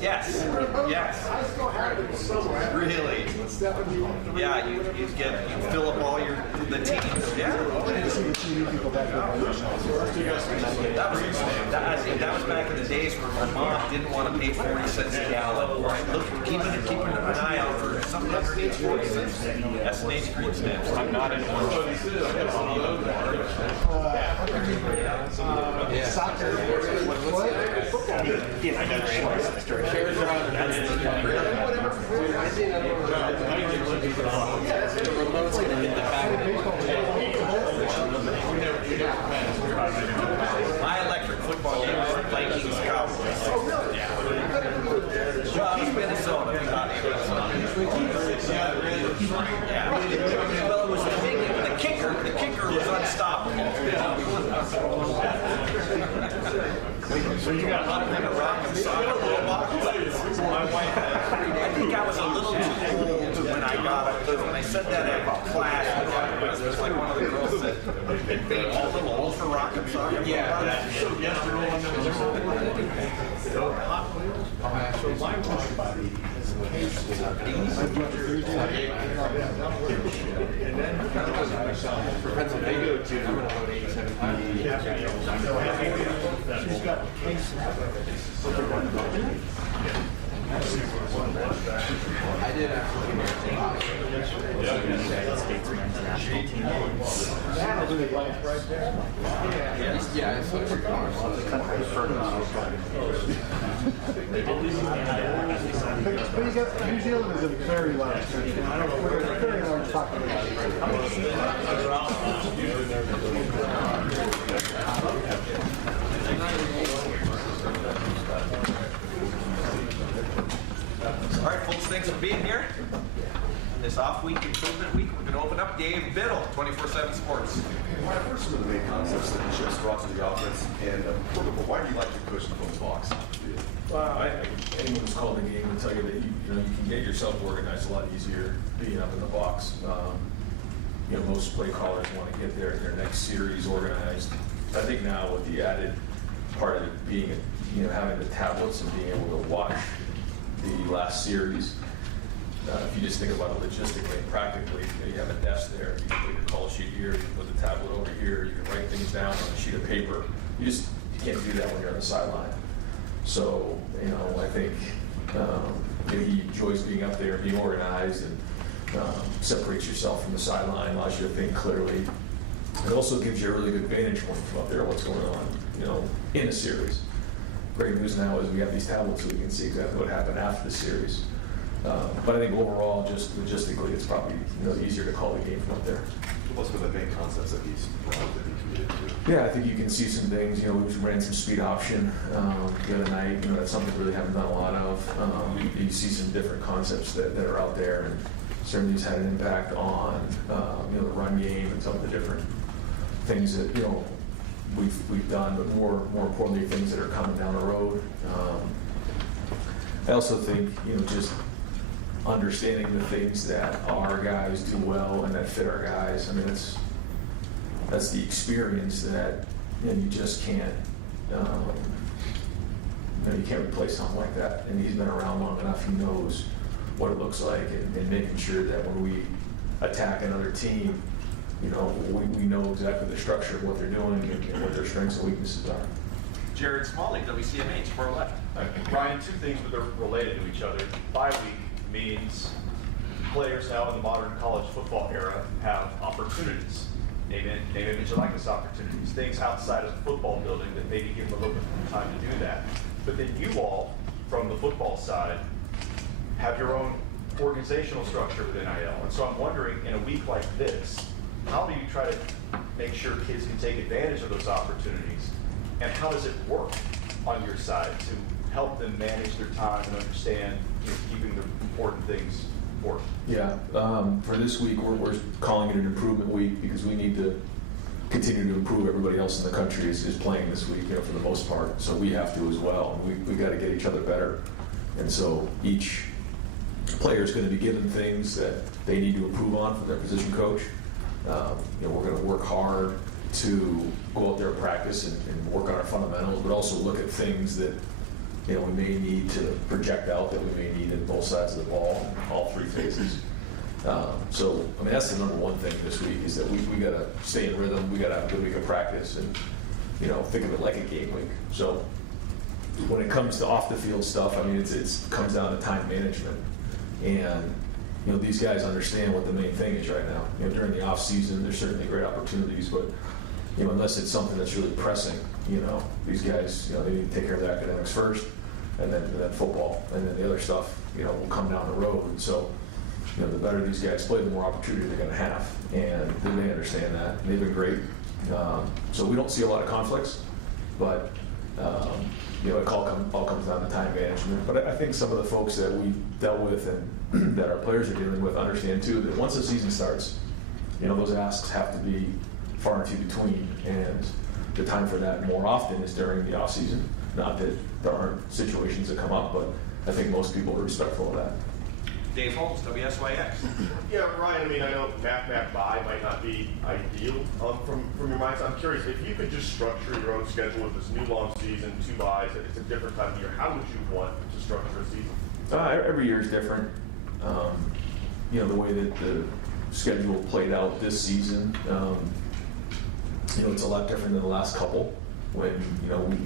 Yes. Really? Yeah, you fill up all the teams. Yeah. I think that was back in the days where my mom didn't want to pay 40 cents a gallon. Right? Keeping an eye out for something underneath 40 cents. S&H green stamps. I'm not in one. Soccer. I never realized the story. The remote's going to hit the back of My electric football game was Vikings Cowboys. Oh, really? Yeah. Well, he's Minnesota. He's not Yeah. Well, it was the thing. The kicker was unstoppable. So you got a lot of people rocking soccer robots. My wife, I think I was a little too old when I got it. Because when I said that at class, it was like one of the girls that made all the old for rocking soccer. Yeah. So my body is for Pennsylvania. I'm going to load 87. She's got a case. I did actually. United States men's national team. Yeah, it's like The country furthest. But you got New Zealand is a very large country. I don't know where it's very large population. All right, folks, thanks for being here. This off-week improvement week, we're going to open up Dave Biddle, 24/7 Sports. What are some of the main concepts that you just brought to the offense, and why do you like to push from the box? Well, anyone who's called the game will tell you that you can get yourself organized a lot easier being up in the box. Most play callers want to get their next series organized. I think now with the added part of it being, having the tablets and being able to watch the last series. If you just think about it logistically and practically, you have a desk there, you can put your call sheet here, you can put the tablet over here, you can write things down on a sheet of paper. You can't do that when you're on the sideline. So, I think he enjoys being up there, being organized, and separates yourself from the sideline, allows you to think clearly. It also gives you a really good vantage point from up there, what's going on, in a series. Great news now is we have these tablets so we can see exactly what happened after the series. But I think overall, just logistically, it's probably easier to call the game from up there. What's been the main concepts that he's committed to? Yeah, I think you can see some things. We ran some speed option the other night. That's something we really haven't done a lot of. You see some different concepts that are out there, and certainly has had an impact on the run game and some of the different things that we've done, but more importantly, things that are coming down the road. I also think just understanding the things that our guys do well and that fit our guys. I mean, that's the experience that you just can't. You can't replace something like that. And he's been around long enough. He knows what it looks like, and making sure that when we attack another team, we know exactly the structure of what they're doing and what their strengths and weaknesses are. Jared Smalley, WCMH, far left. Brian, two things, but they're related to each other. 5 week means players now in the modern college football era have opportunities. Name, image, and likeness opportunities. Things outside of the football building that maybe give them a little bit more time to do that. But then you all, from the football side, have your own organizational structure with NIL. And so I'm wondering, in a week like this, how do you try to make sure kids can take advantage of those opportunities? And how does it work on your side to help them manage their time and understand keeping the important things important? Yeah, for this week, we're calling it an improvement week because we need to continue to improve. Everybody else in the country is playing this week, for the most part. So we have to as well. We got to get each other better. And so each player is going to be given things that they need to improve on from their position coach. We're going to work hard to go out there and practice and work on our fundamentals, but also look at things that we may need to project out that we may need in both sides of the ball, all three phases. So, I mean, that's the number one thing this week is that we got to stay in rhythm. We got to have a good week of practice and, think of it like a game week. So when it comes to off the field stuff, I mean, it comes down to time management. And, these guys understand what the main thing is right now. During the off season, there's certainly great opportunities, but, unless it's something that's really pressing, these guys, they need to take care of their academics first and then football. And then the other stuff, will come down the road. And so, the better these guys play, the more opportunity they're going to have. And they understand that. And they've been great. So we don't see a lot of conflicts, but, it all comes down to time management. But I think some of the folks that we dealt with and that our players are dealing with understand too that once the season starts, those asks have to be far and few between. And the time for that more often is during the off season. Not that there aren't situations that come up, but I think most people are respectful of that. Dave Holmes, WSYX. Yeah, Ryan, I mean, I know Mac by might not be ideal from your mind. So I'm curious, if you could just structure your own schedule with this new long season, 2 buys, it's a different time of year, how would you want to structure a season? Every year is different. The way that the schedule played out this season, it's a lot different than the last couple when,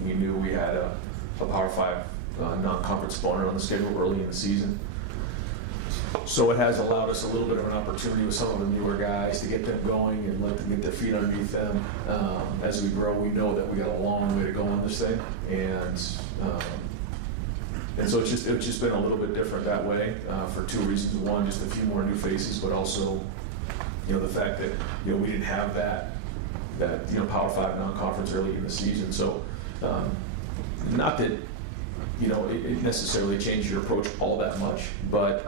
we knew we had a Power 5 non-conference opponent on the schedule early in the season. So it has allowed us a little bit of an opportunity with some of the newer guys to get them going and let them get their feet underneath them. As we grow, we know that we got a long way to go on this thing, and so it's just been a little bit different that way for 2 reasons. One, just a few more new faces, but also, the fact that we didn't have that Power 5 non-conference early in the season. So not that it necessarily changed your approach all that much, but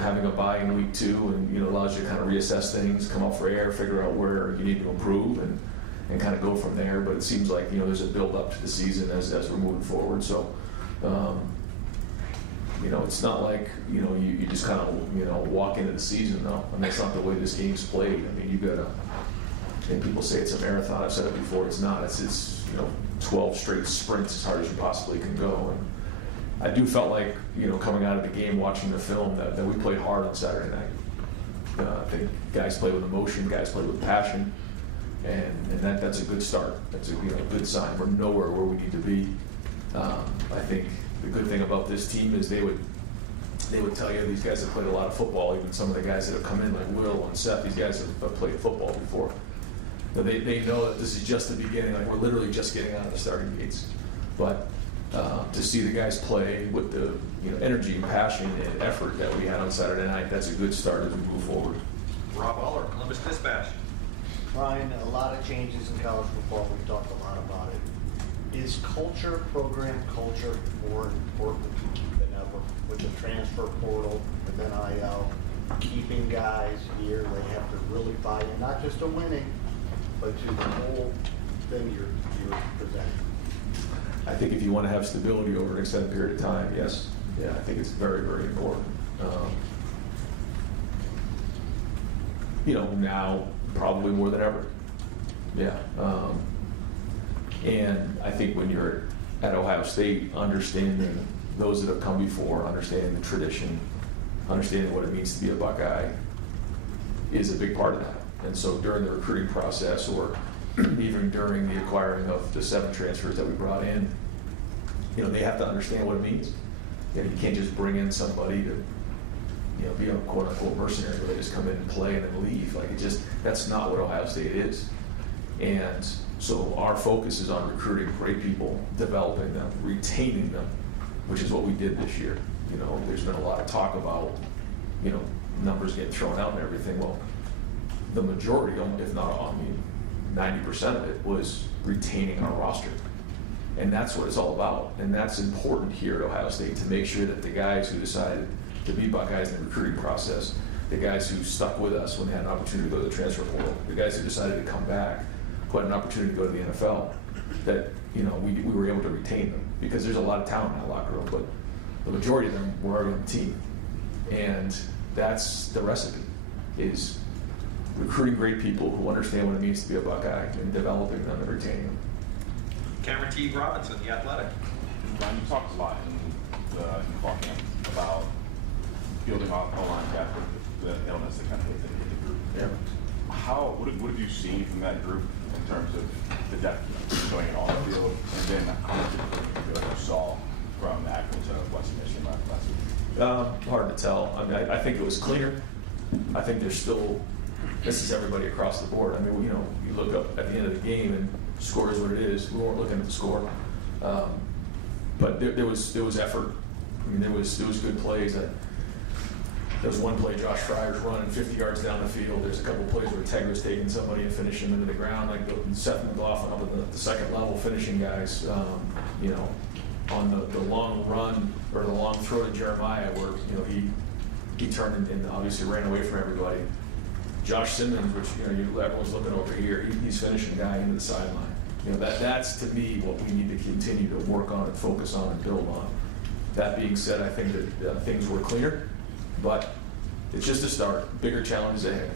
having a bye in week 2 and allows you to kind of reassess things, come up for air, figure out where you need to improve, and kind of go from there. But it seems like there's a build up to the season as we're moving forward. So it's not like you just kind of walk into the season though, and that's not the way this game's played. I mean, you gotta. And people say it's a marathon. I've said it before. It's not. It's 12 straight sprints as hard as you possibly can go. And I do felt like, coming out of the game, watching the film, that we played hard on Saturday night. I think guys play with emotion, guys play with passion, and that's a good start. That's a good sign. We're nowhere where we need to be. I think the good thing about this team is they would tell you these guys have played a lot of football. Even some of the guys that have come in, like Will and Seth, these guys have played football before. They know that this is just the beginning. Like, we're literally just getting out of the starting gates. But to see the guys play with the energy and passion and effort that we had on Saturday night, that's a good start as we move forward. Rob Waller, Columbus Dispatch. Ryan, a lot of changes in college football. We've talked a lot about it. Is program culture more important than ever with the transfer portal and then NIL, keeping guys here? They have to really buy in, not just to winning, but to the whole thing you're presenting. I think if you want to have stability over an extended period of time, yes. Yeah, I think it's very, very important. Now probably more than ever. Yeah. And I think when you're at Ohio State, understanding those that have come before, understanding the tradition, understanding what it means to be a Buckeye is a big part of that. And so during the recruiting process, or even during the acquiring of the 7 transfers that we brought in, they have to understand what it means. You can't just bring in somebody to, be a quote unquote mercenary where they just come in and play and then leave. That's not what Ohio State is. And so our focus is on recruiting great people, developing them, retaining them, which is what we did this year. There's been a lot of talk about, numbers getting thrown out and everything. Well, the majority, if not, 90% of it was retaining our roster. And that's what it's all about. And that's important here at Ohio State, to make sure that the guys who decided to be Buckeyes in the recruiting process, the guys who stuck with us when they had an opportunity to go to the transfer portal, the guys who decided to come back, who had an opportunity to go to the NFL, that we were able to retain them. Because there's a lot of talent in that locker room, but the majority of them were already on the team. And that's the recipe, is recruiting great people who understand what it means to be a Buckeye and developing them and retaining them. Cameron T. Robinson, The Athletic. Ryan, you talked a lot in fall camp about building off O-line depth with the illness that kind of hit the group. Yeah. What have you seen from that group in terms of the depth showing it on the field, and then how much improvement you feel like you saw from Akron to Western Michigan last week? Hard to tell. I mean, I think it was cleaner. I think there's still, this is everybody across the board. I mean, you know, you look up at the end of the game and score is what it is. We weren't looking at the score. But there was effort. I mean, there was good plays. There was one play, Josh Fryer's running 50 yards down the field. There's a couple plays where Tegra's taking somebody and finishing them into the ground, like Seth McLaughlin up at the second level, finishing guys. You know, on the long run or the long throw to Jeremiah, where you know he turned and obviously ran away from everybody. Josh Simmons, which you know everyone's looking over here, he's finishing a guy into the sideline. You know that's to me what we need to continue to work on and focus on and build on. That being said, I think that things were cleaner, but it's just a start. Bigger challenges ahead,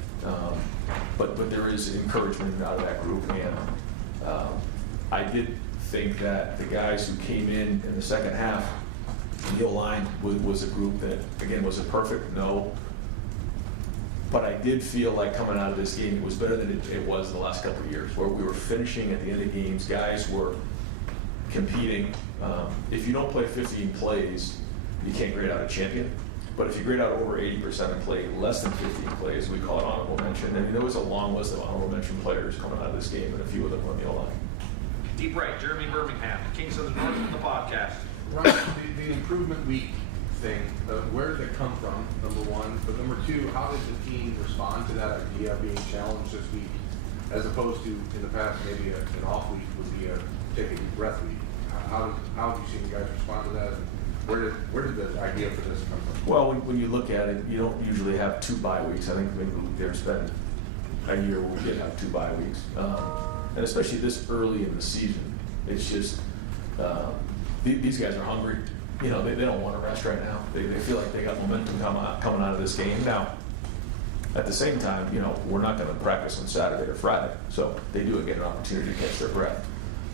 but there is encouragement out of that group, and I did think that the guys who came in the second half, the O-line was a group that again was it perfect? No. But I did feel like coming out of this game, it was better than it was the last couple of years, where we were finishing at the end of games. Guys were competing. If you don't play 15 plays, you can't grade out a champion. But if you grade out over 80% and play less than 15 plays, we call it honorable mention. I mean, there was a long list of honorable mention players coming out of this game, and a few of them on the O-line. Deep right, Jeremy Birmingham, Kings of the North on the podcast. Ryan, the improvement week thing, where did it come from, number one? But number two, how did the team respond to that idea of being challenged this week, as opposed to in the past maybe an off week would be a take a deep breath week? How have you seen you guys respond to that? And where did the idea for this come from? Well, when you look at it, you don't usually have 2 bye weeks. I think maybe there's been a year where we did have 2 bye weeks. And especially this early in the season, it's just, these guys are hungry. You know, they don't want to rest right now. They feel like they got momentum coming out of this game. Now, at the same time, you know, we're not going to practice on Saturday or Friday, so they do get an opportunity to catch their breath.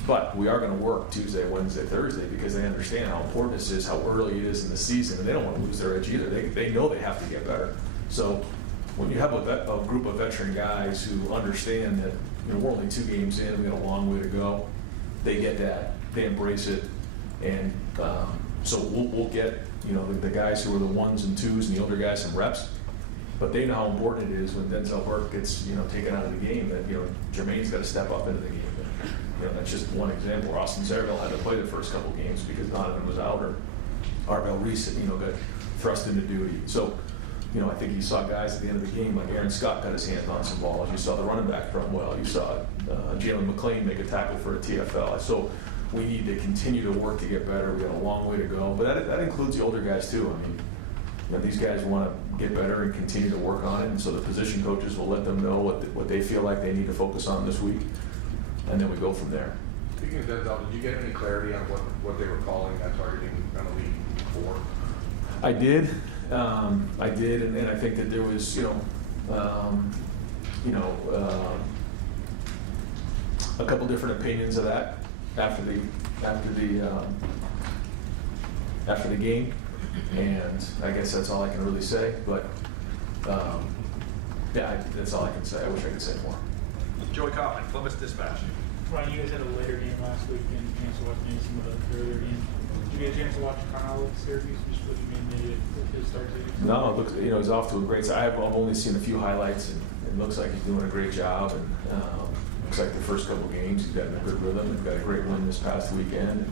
But we are going to work Tuesday, Wednesday, Thursday, because they understand how important this is, how early it is in the season, and they don't want to lose their edge either. They know they have to get better. So when you have a group of veteran guys who understand that, you know, we're only 2 games in, we got a long way to go, they get that, they embrace it, and so we'll get, you know, the guys who are the 1s and 2s and the older guys some reps, but they know how important it is when Denzel Burke gets, you know, taken out of the game, that, you know, Jermaine's got to step up into the game. You know, that's just one example. Austin Saraville had to play the first couple games because Donovan was out, or Arvell Reese, you know, got thrust into duty. So, you know, I think you saw guys at the end of the game like Aaron Scott got his hands on some balls. You saw the running back run well. You saw Jalen McClain make a tackle for a TFL. So we need to continue to work to get better. We got a long way to go, but that includes the older guys too. I mean, you know, these guys want to get better and continue to work on it, and so the position coaches will let them know what they feel like they need to focus on this week, and then we go from there. Speaking of Denzel, did you get any clarity on what they were calling that targeting penalty for? I did, and I think that there was, a couple different opinions of that after the game, and I guess that's all I can really say. But that's all I can say. I wish I could say more. Joey Kaufman, Columbus Dispatch. Ryan, you guys had a later game last week and a chance to watch maybe some of the earlier games. Did you get a chance to watch Carnell at Syracuse? Just what you mean maybe his start to? No, it looks, he's off to a great start. I've only seen a few highlights, and it looks like he's doing a great job. And looks like the first couple games he's got in a good rhythm. He's got a great win this past weekend.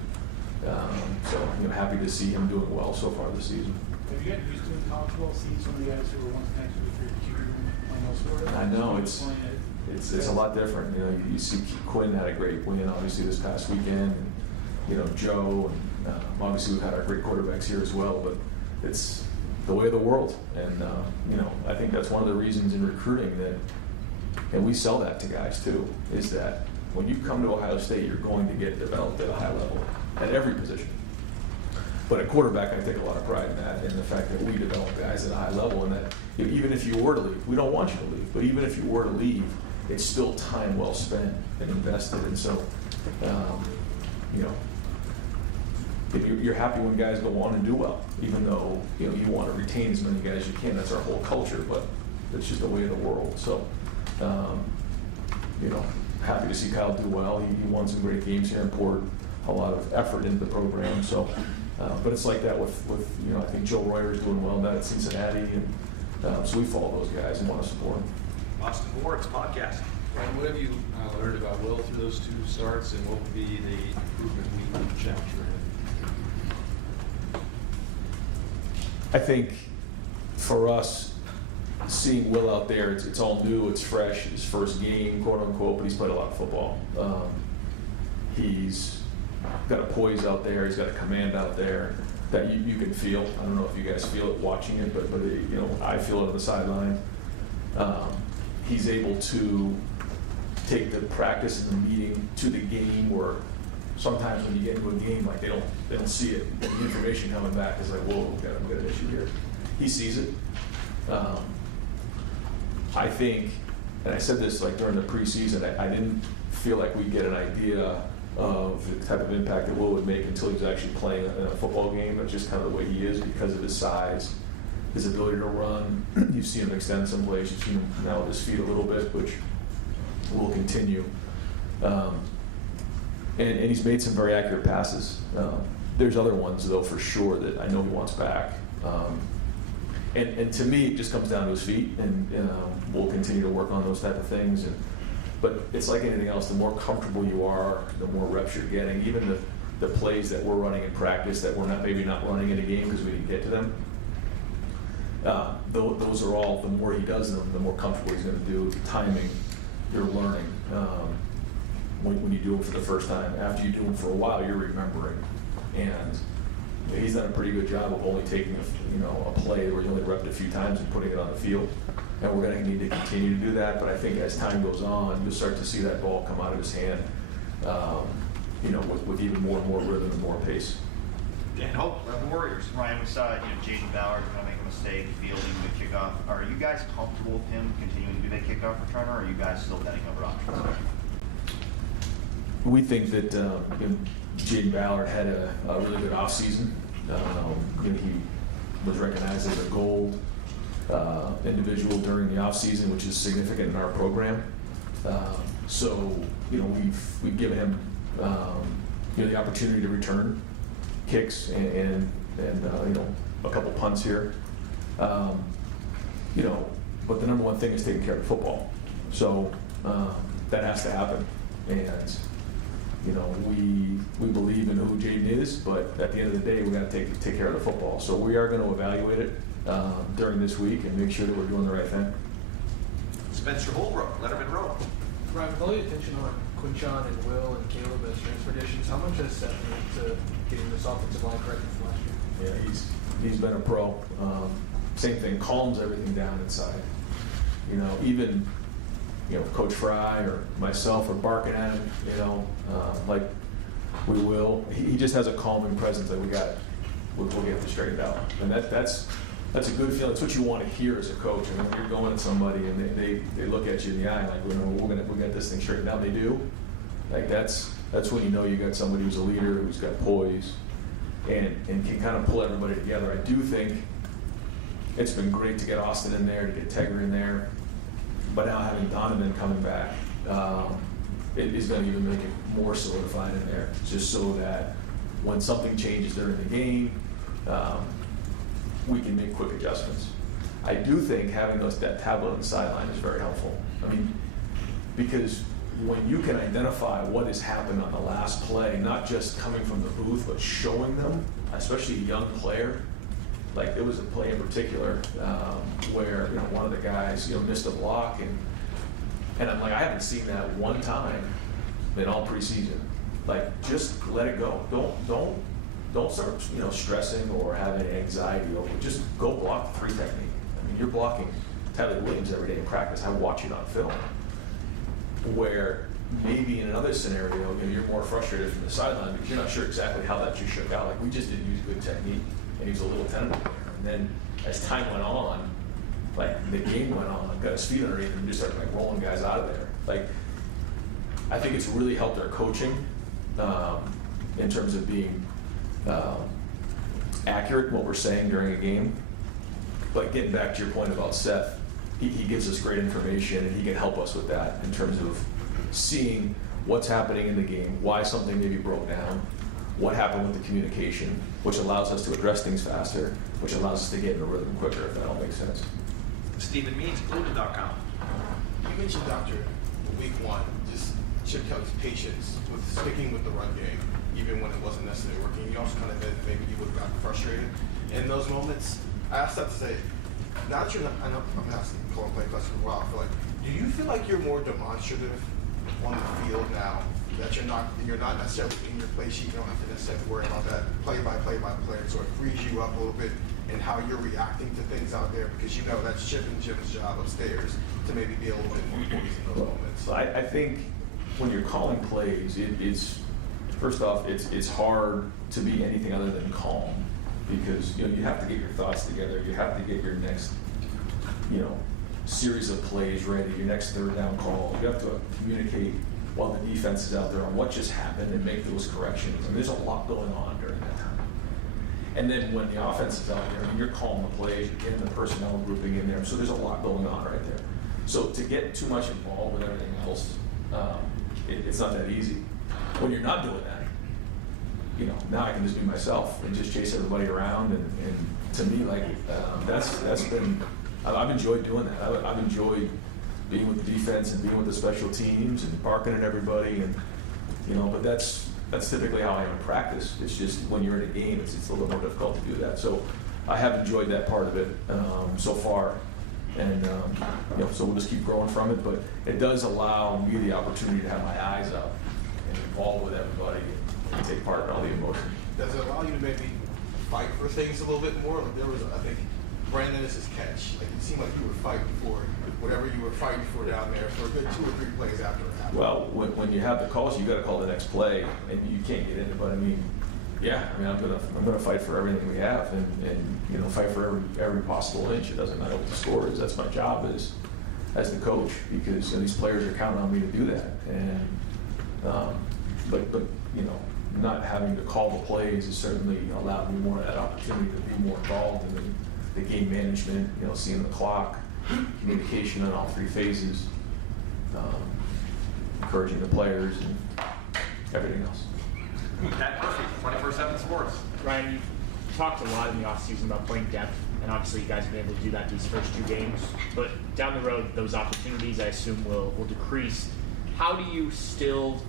So happy to see him doing well so far this season. Have you gotten used to in college football seeing some of the guys who were once connected with your QB playing elsewhere? I know it's a lot different. You know, you see Quinn had a great win obviously this past weekend, and Joe, and obviously we've had our great quarterbacks here as well. But it's the way of the world, and I think that's one of the reasons in recruiting that, and we sell that to guys too, is that when you come to Ohio State, you're going to get developed at a high level at every position. But at quarterback, I take a lot of pride in that, and the fact that we develop guys at a high level, and that even if you were to leave, we don't want you to leave, but even if you were to leave, it's still time well spent and invested. And so, you're happy when guys go on and do well, even though, you want to retain as many guys as you can. That's our whole culture, but it's just the way of the world. So, happy to see Kyle do well. He won some great games here and poured a lot of effort into the program. So, but it's like that with I think Joe Royer is doing well down at Cincinnati, and so we follow those guys and want to support them. Austin Ward's podcast. Ryan, what have you learned about Will through those 2 starts, and what would be the improvement week challenge for him? I think for us, seeing Will out there, it's all new, it's fresh, his first game, quote unquote, but he's played a lot of football. He's got a poise out there, he's got a command out there that you can feel. I don't know if you guys feel it watching it, but I feel it on the sideline. He's able to take the practice and the meeting to the game, where sometimes when you get into a game, like they don't see it. The information coming back is like, whoa, we've got an issue here. He sees it. I think, and I said this like during the preseason, I didn't feel like we'd get an idea of the type of impact that Will would make until he was actually playing in a football game. That's just kind of the way he is because of his size, his ability to run. You've seen him extend some plays. You've seen him now with his feet a little bit, which will continue. And he's made some very accurate passes. There's other ones, though, for sure, that I know he wants back. And to me, it just comes down to his feet, and we'll continue to work on those type of things. But it's like anything else, the more comfortable you are, the more reps you're getting. Even the plays that we're running in practice that we're maybe not running in a game because we didn't get to them, those are all, the more he does them, the more comfortable he's going to do. The timing, you're learning. When you do them for the first time, after you do them for a while, you're remembering. And he's done a pretty good job of only taking a play where you only repped it a few times and putting it on the field. And we're going to need to continue to do that. But I think as time goes on, you'll start to see that ball come out of his hand, with even more and more rhythm and more pace. Dan Hope, the Warriors. Ryan, we saw Jason Ballard going to make a mistake fielding the kickoff. Are you guys comfortable with him continuing to be that kickoff returner, or are you guys still betting over options? We think that Jaden Ballard had a really good offseason. He was recognized as a gold individual during the offseason, which is significant in our program. So we've given him the opportunity to return kicks and a couple punts here. But the number one thing is taking care of the football. So that has to happen. And we believe in who Jaden is, but at the end of the day, we got to take care of the football. So we are going to evaluate it during this week and make sure that we're doing the right thing. Spencer Holbrook, Letterman Row. Ryan, with all the attention on Quinchon and Will and Caleb as transfer additions, how much has that meant to getting this offensive line corrected from last year? Yeah, he's been a pro. Same thing, calms everything down inside. Even Coach Fry or myself are barking at him, like we will. He just has a calming presence that we'll get this straightened out. And that's a good feeling. It's what you want to hear as a coach. I mean, when you're going at somebody and they look at you in the eye like, we'll get this thing straightened out. They do. Like that's when you know you got somebody who's a leader, who's got poise, and can kind of pull everybody together. I do think it's been great to get Austin in there, to get Tegra in there. But now having Donovan coming back, it is going to even make it more solidified in there, just so that when something changes during the game, we can make quick adjustments. I do think having that tablet on the sideline is very helpful. I mean, because when you can identify what has happened on the last play, not just coming from the booth, but showing them, especially a young player. Like there was a play in particular where one of the guys missed a block, and I'm like, I haven't seen that one time in all preseason. Like just let it go. Don't start stressing or having anxiety over it. Just go block the 3 technique. I mean, you're blocking Tyler Williams every day in practice. I watch it on film. Where maybe in another scenario, you're more frustrated from the sideline because you're not sure exactly how that just shook out. Like we just didn't use good technique. And he was a little tentative there. And then as time went on, like the game went on, got his feet underneath him and just started like rolling guys out of there. Like I think it's really helped our coaching in terms of being accurate in what we're saying during a game. But getting back to your point about Seth, he gives us great information, and he can help us with that in terms of seeing what's happening in the game, why something maybe broke down, what happened with the communication, which allows us to address things faster, which allows us to get in a rhythm quicker, if that all makes sense. Stephen Means, Cleveland.com. You mentioned, Doctor, week one, just Chip Kelly's patience with sticking with the run game, even when it wasn't necessarily working. You also kind of admitted that maybe you would have gotten frustrated in those moments. I asked that to say, now that you're not, I know I'm asking call and play question for a while, I feel like, do you feel like you're more demonstrative on the field now, that you're not necessarily in your play sheet, you don't have to necessarily worry about that play-by-play, so it frees you up a little bit in how you're reacting to things out there, because you know that's Chip and Jim's job upstairs to maybe be a little bit more poised in those moments. So I think when you're calling plays, it's first off, it's hard to be anything other than calm, because you have to get your thoughts together, you have to get your next series of plays ready, your next third down call. You have to communicate while the defense is out there on what just happened and make those corrections. I mean, there's a lot going on during that time. And then when the offense is out there, you're calling the plays, you're getting the personnel grouping in there. So there's a lot going on right there. So to get too much involved with everything else, it's not that easy. When you're not doing that, now I can just be myself and just chase everybody around. And to me, that's been, I've enjoyed doing that. I've enjoyed being with the defense and being with the special teams and barking at everybody, and but that's typically how I am in practice. It's just when you're in a game, it's a little more difficult to do that. So I have enjoyed that part of it so far, and so we'll just keep growing from it. But it does allow me the opportunity to have my eyes up and involved with everybody and take part in all the emotion. Does it allow you to maybe fight for things a little bit more? Like there was, I think, Brandon is his catch. Like it seemed like you were fighting for whatever you were fighting for down there for a good 2 or 3 plays after it happened. Well, when you have the calls, you got to call the next play, and you can't get into it. But I mean, I'm gonna fight for everything we have, and fight for every possible inch. It doesn't matter what the score is. That's my job as the coach, because these players are counting on me to do that. And but not having to call the plays has certainly allowed me more of that opportunity to be more involved in the game management, seeing the clock, communication in all 3 phases, encouraging the players, and everything else. Pat Murphy, 24/7 Sports. Ryan, you talked a lot in the offseason about playing depth, and obviously you guys have been able to do that these first 2 games. But down the road, those opportunities, I assume, will decrease. How do you still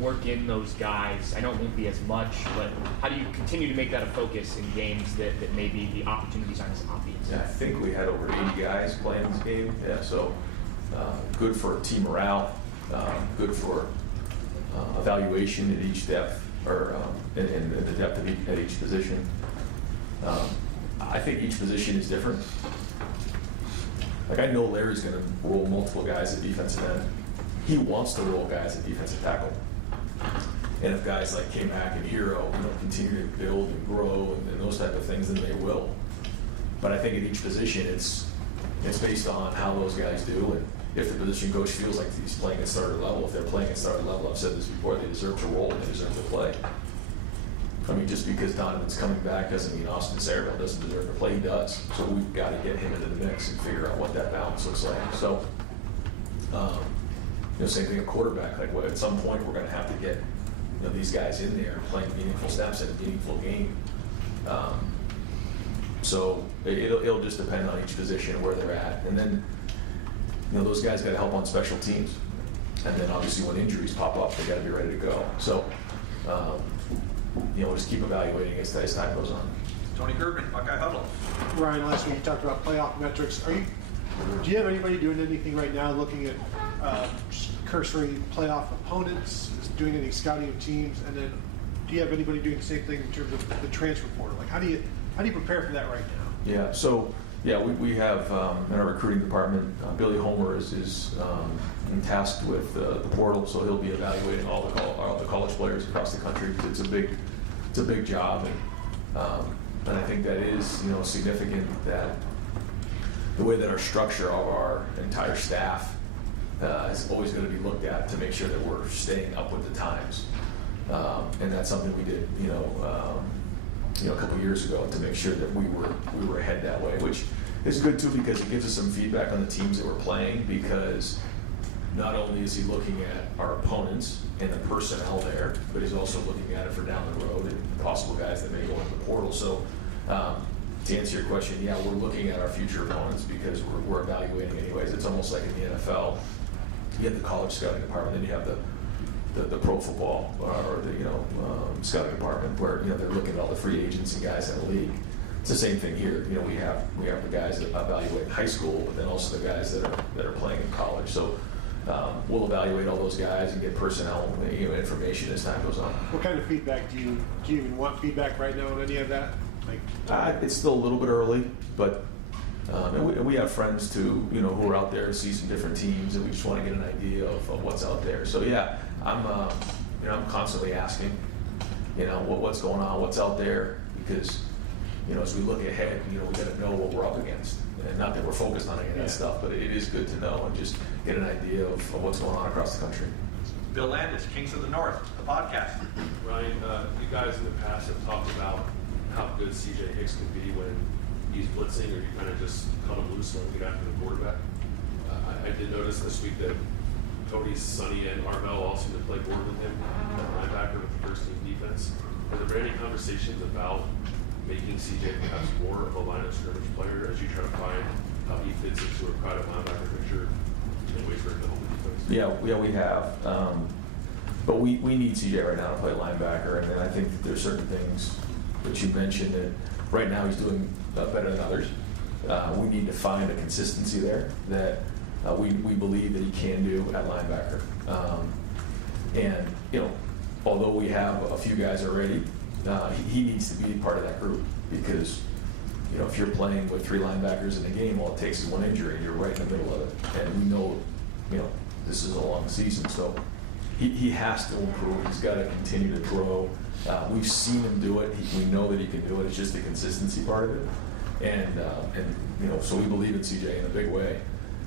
work in those guys? I know it won't be as much, but how do you continue to make that a focus in games that maybe the opportunities aren't as obvious? Yeah, I think we had over 80 guys playing this game. Yeah, so good for team morale, good for evaluation at each depth, or in the depth at each position. I think each position is different. Like I know Larry's going to roll multiple guys at defensive end. He wants to roll guys at defensive tackle. And if guys like K-Mac and Hero, continue to build and grow and those type of things, then they will. But I think at each position, it's based on how those guys do, and if the position coach feels like he's playing at starter level. If they're playing at starter level, I've said this before, they deserve to roll and they deserve to play. I mean, just because Donovan's coming back doesn't mean Austin Saraville doesn't deserve to play. He does. So we've got to get him into the mix and figure out what that balance looks like. So, same thing at quarterback. Like, at some point, we're going to have to get these guys in there playing meaningful snaps in a meaningful game. So it'll just depend on each position where they're at, and then those guys got to help on special teams, and then obviously when injuries pop up, they got to be ready to go. So we'll just keep evaluating as time goes on. Tony Kerben, Buckeye Huddle. Ryan, last week you talked about playoff metrics. Do you have anybody doing anything right now looking at cursory playoff opponents, doing any scouting of teams, and then do you have anybody doing the same thing in terms of the transfer portal? Like how do you prepare for that right now? Yeah, so we have in our recruiting department, Billy Homer is tasked with the portal, so he'll be evaluating all the college players across the country. It's a big job, and I think that is significant that the way that our structure of our entire staff is always going to be looked at to make sure that we're staying up with the times, and that's something we did a couple years ago to make sure that we were ahead that way, which is good too because it gives us some feedback on the teams that we're playing, because not only is he looking at our opponents and the personnel there, but he's also looking at it for down the road and possible guys that may go into the portal. So to answer your question, yeah, we're looking at our future opponents because we're evaluating anyways. It's almost like in the NFL, you have the college scouting department, then you have the pro football or the scouting department where they're looking at all the free agents and guys in the league. It's the same thing here. We have the guys that evaluate high school, but then also the guys that are playing in college. So we'll evaluate all those guys and get personnel information as time goes on. What kind of feedback do you even want feedback right now on any of that? It's still a little bit early, but and we have friends too, who are out there to see some different teams, and we just want to get an idea of what's out there. So yeah, I'm constantly asking, what's going on, what's out there, because as we look ahead, we got to know what we're up against, and not that we're focused on any of that stuff, but it is good to know and just get an idea of what's going on across the country. Bill Landis, Kings of the North, the podcast. Ryan, you guys in the past have talked about how good CJ Hicks can be when he's blitzing, or you kind of just cut him loose and get after the quarterback. I did notice this week that Cody, Sonny, and Armel all seem to play more than him, linebacker with the first team defense. Are there any conversations about making CJ perhaps more of a line of scrimmage player as you try to find how he fits into a crowded linebacker picture in ways for him to hold the defense? Yeah, we have. But we need CJ right now to play linebacker, and I think that there's certain things that you mentioned that right now he's doing better than others. We need to find a consistency there that we believe that he can do at linebacker. And although we have a few guys already, he needs to be part of that group, because if you're playing with 3 linebackers in a game, all it takes is one injury and you're right in the middle of it. And we know this is a long season, so he has to improve. He's got to continue to grow. We've seen him do it. We know that he can do it. It's just the consistency part of it. And so we believe in CJ in a big way.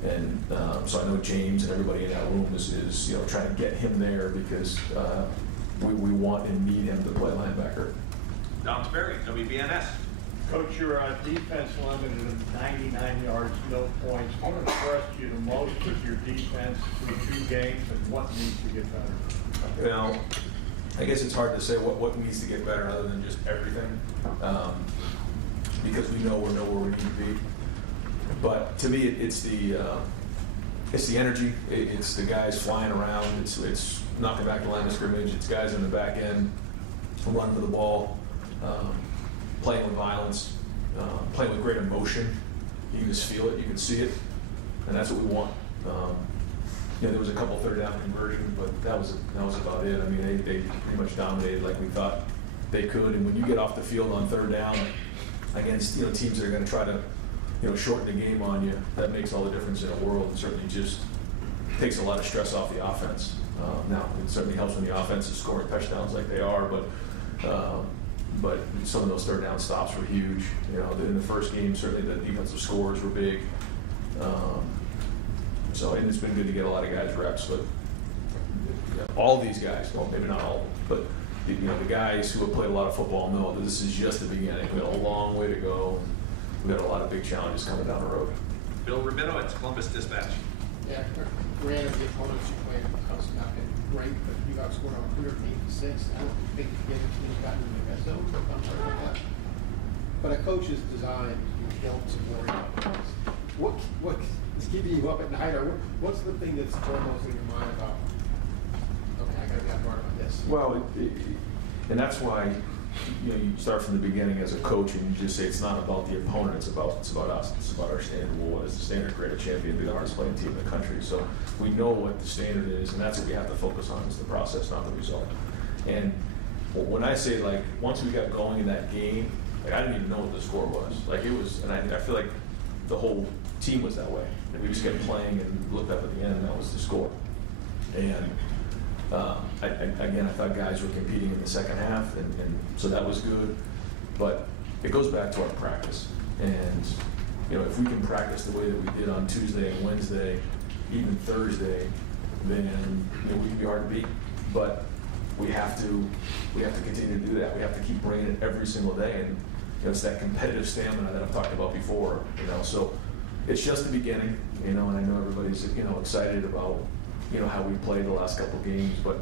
And so I know James and everybody in that room is trying to get him there, because we want and need him to play linebacker. Don Sperry, WBNS. Coach, your defense limited to 99 yards, no points. What impressed you the most with your defense through 2 games, and what needs to get better? I guess it's hard to say what needs to get better other than just everything, because we know we're where we need to be. But to me, it's the energy. It's the guys flying around. It's knocking back the line of scrimmage. It's guys in the back end running to the ball, playing with violence, playing with great emotion. You can just feel it. You can see it, and that's what we want. There was a couple third down conversion, but that was about it. I mean, they pretty much dominated like we thought they could. And when you get off the field on third down against teams that are going to try to shorten the game on you, that makes all the difference in the world, and certainly just takes a lot of stress off the offense. Now, it certainly helps when the offense is scoring touchdowns like they are, but some of those third down stops were huge. In the first game, certainly the defensive scores were big. And it's been good to get a lot of guys reps, but all these guys, well, maybe not all, but the guys who have played a lot of football know that this is just the beginning. We got a long way to go. We've got a lot of big challenges coming down the road. Bill Rubino at Columbus Dispatch. Yeah, granted, the opponents you played have not been great, but you got scored on 186. I don't think the other team's gotten in the red zone or something like that. But a coach is designed to build some more offense. What's keeping you up at night, or what's the thing that's foremost in your mind about, okay, I got to be smart about this? Well, and that's why you start from the beginning as a coach, and you just say it's not about the opponent, it's about us, it's about our standard. Well, what is the standard? Create a champion, be the hardest playing team in the country. So we know what the standard is, and that's what we have to focus on, is the process, not the result. And when I say, once we got going in that game, I didn't even know what the score was. It was, and I feel like the whole team was that way. And we just kept playing and looked up at the end, and that was the score. And I thought guys were competing in the second half, and so that was good. But it goes back to our practice. And if we can practice the way that we did on Tuesday and Wednesday, even Thursday, then we can be hard to beat. But we have to continue to do that. We have to keep bringing it every single day, and it's that competitive stamina that I've talked about before. So it's just the beginning. And I know everybody's excited about how we played the last couple games, but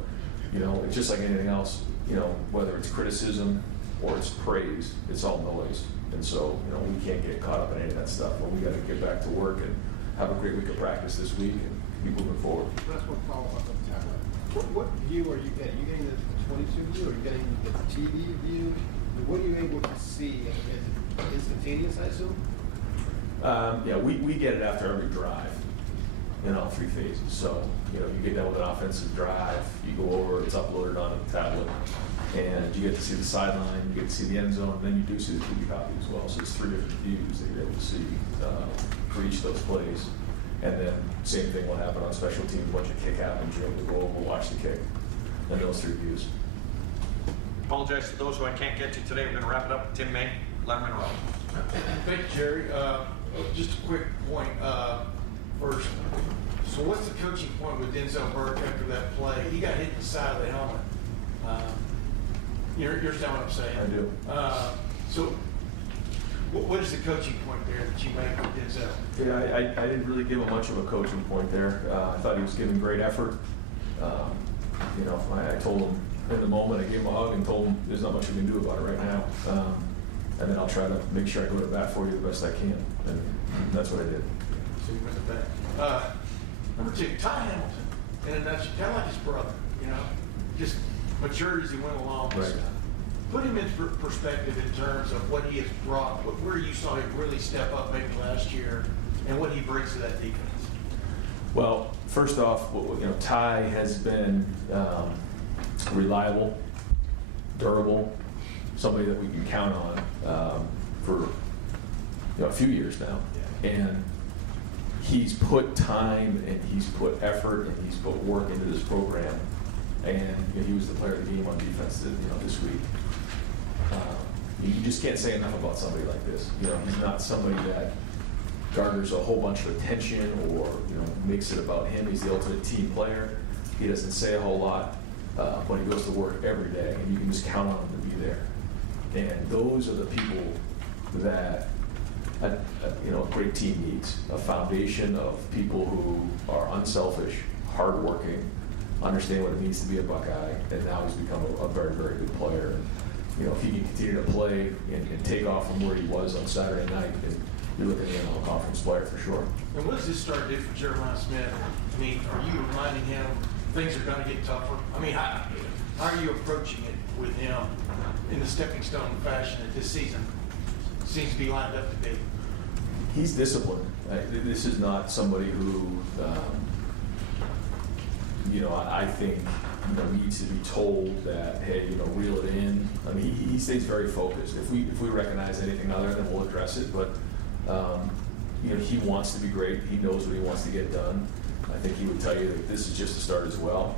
it's just like anything else. Whether it's criticism or it's praise, it's all noise. And so we can't get caught up in any of that stuff. But we got to get back to work and have a great week of practice this week and keep moving forward. That's one follow-up on the tablet. What view are you getting? Are you getting the 22 view, or are you getting the TV view? What are you able to see? Is it instantaneous, I assume? Yeah, we get it after every drive in all 3 phases. So, you get done with an offensive drive, you go over, it's uploaded onto the tablet, and you get to see the sideline, you get to see the end zone, and then you do see the TV copy as well. So it's 3 different views that you're able to see for each of those plays. And then same thing will happen on special teams. Once a kick happens, you're able to go over, watch the kick, and those 3 views. Apologize to those who I can't get to today. We're going to wrap it up with Tim May, Letterman Row. Thank you, Jerry. Just a quick point first. So what's the coaching point with Denzel Burke after that play? He got hit in the side of the helmet. You understand what I'm saying? I do. So what is the coaching point there that you make with Denzel? Yeah, I didn't really give him much of a coaching point there. I thought he was giving great effort. I told him in the moment, I gave him a hug and told him there's not much we can do about it right now. And then I'll try to make sure I go to bat for you the best I can. And that's what I did. So you went to bat. Number 2, Ty Hamilton. And that's kind of like his brother, just matured as he went along. Right. Put him in perspective in terms of what he has brought, where you saw him really step up maybe last year, and what he brings to that defense. Well, first off, Ty has been reliable, durable, somebody that we can count on for a few years now. Yeah. And he's put time and he's put effort and he's put work into this program. And he was the player of the game on defense this week. You just can't say enough about somebody like this. He's not somebody that garners a whole bunch of attention or makes it about him. He's the ultimate team player. He doesn't say a whole lot, but he goes to work every day, and you can just count on him to be there. And those are the people that a great team needs. A foundation of people who are unselfish, hardworking, understand what it means to be a Buckeye, and now he's become a very, very good player. And, if he can continue to play and take off from where he was on Saturday night, then you're looking at a conference player for sure. And what does this start to do for Jeremiah Smith? I mean, are you reminding him things are going to get tougher? I mean, how are you approaching it with him in the stepping stone fashion that this season seems to be lined up to be? He's disciplined. This is not somebody who, I think, needs to be told that, hey, reel it in. I mean, he stays very focused. If we recognize anything other, then we'll address it. But he wants to be great. He knows what he wants to get done. I think he would tell you that this is just a start as well.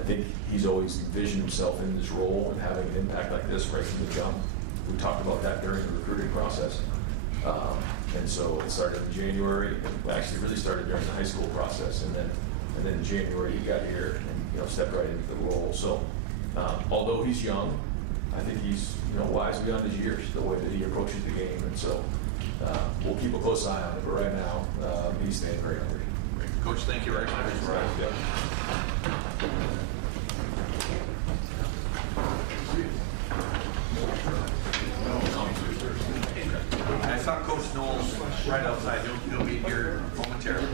I think he's always envisioned himself in this role and having an impact like this right from the jump. We talked about that during the recruiting process. And so it started in January. It actually really started during the high school process. And then in January he got here and stepped right into the role. So although he's young, I think he's wise beyond his years, the way that he approaches the game. And so we'll keep a close eye on it. But right now, he's staying very hungry. Coach, thank you very much. Yep. I saw Coach Knowles right outside. He'll be here momentarily.